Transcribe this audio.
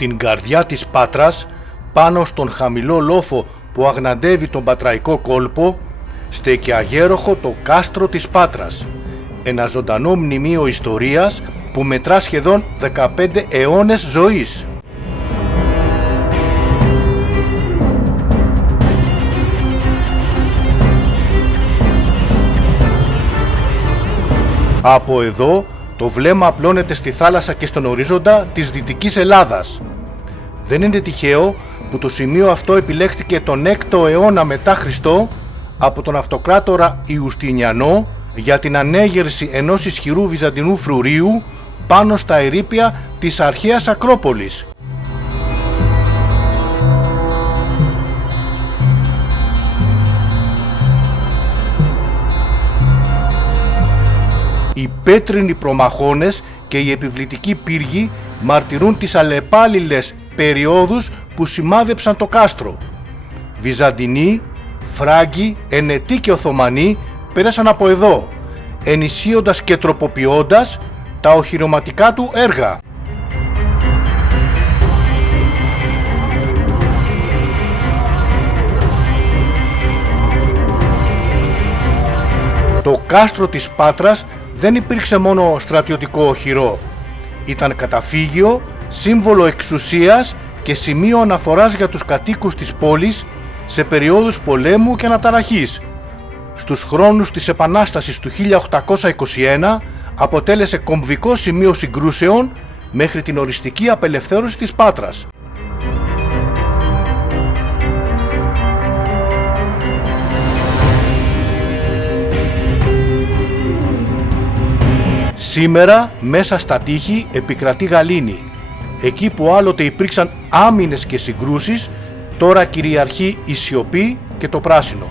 Στην καρδιά της Πάτρας, πάνω στον χαμηλό λόφο που αγναντεύει τον πατραϊκό κόλπο, στέκει αγέροχο το κάστρο της Πάτρας, ένα ζωντανό μνημείο ιστορίας που μετρά σχεδόν 15 αιώνες ζωής. Από εδώ το βλέμμα απλώνεται στη θάλασσα και στον ορίζοντα της Δυτικής Ελλάδας. Δεν είναι τυχαίο που το σημείο αυτό επιλέχθηκε τον 6ο αιώνα μετά Χριστό από τον αυτοκράτορα Ιουστινιανό για την ανέγερση ενός ισχυρού βυζαντινού φρουρίου πάνω στα ερείπια της αρχαίας Ακρόπολης. Οι πέτρινοι προμαχώνες και οι επιβλητικοί πύργοι μαρτυρούν τις αλλεπάλληλες περιόδους που σημάδεψαν το κάστρο. Βυζαντινοί, Φράγκοι, Ενετοί και Οθωμανοί πέρασαν από εδώ, ενισχύοντας και τροποποιώντας τα οχυρωματικά του έργα. Το κάστρο της Πάτρας δεν υπήρξε μόνο στρατιωτικό οχυρό. Ήταν καταφύγιο, σύμβολο εξουσίας και σημείο αναφοράς για τους κατοίκους της πόλης σε περιόδους πολέμου και αναταραχής. Στους χρόνους της Επανάστασης του 1821 αποτέλεσε κομβικό σημείο συγκρούσεων μέχρι την οριστική απελευθέρωση της Πάτρας. Σήμερα μέσα στα τείχη επικρατεί γαλήνη. Εκεί που άλλοτε υπήρξαν άμυνες και συγκρούσεις, τώρα κυριαρχεί η σιωπή και το πράσινο.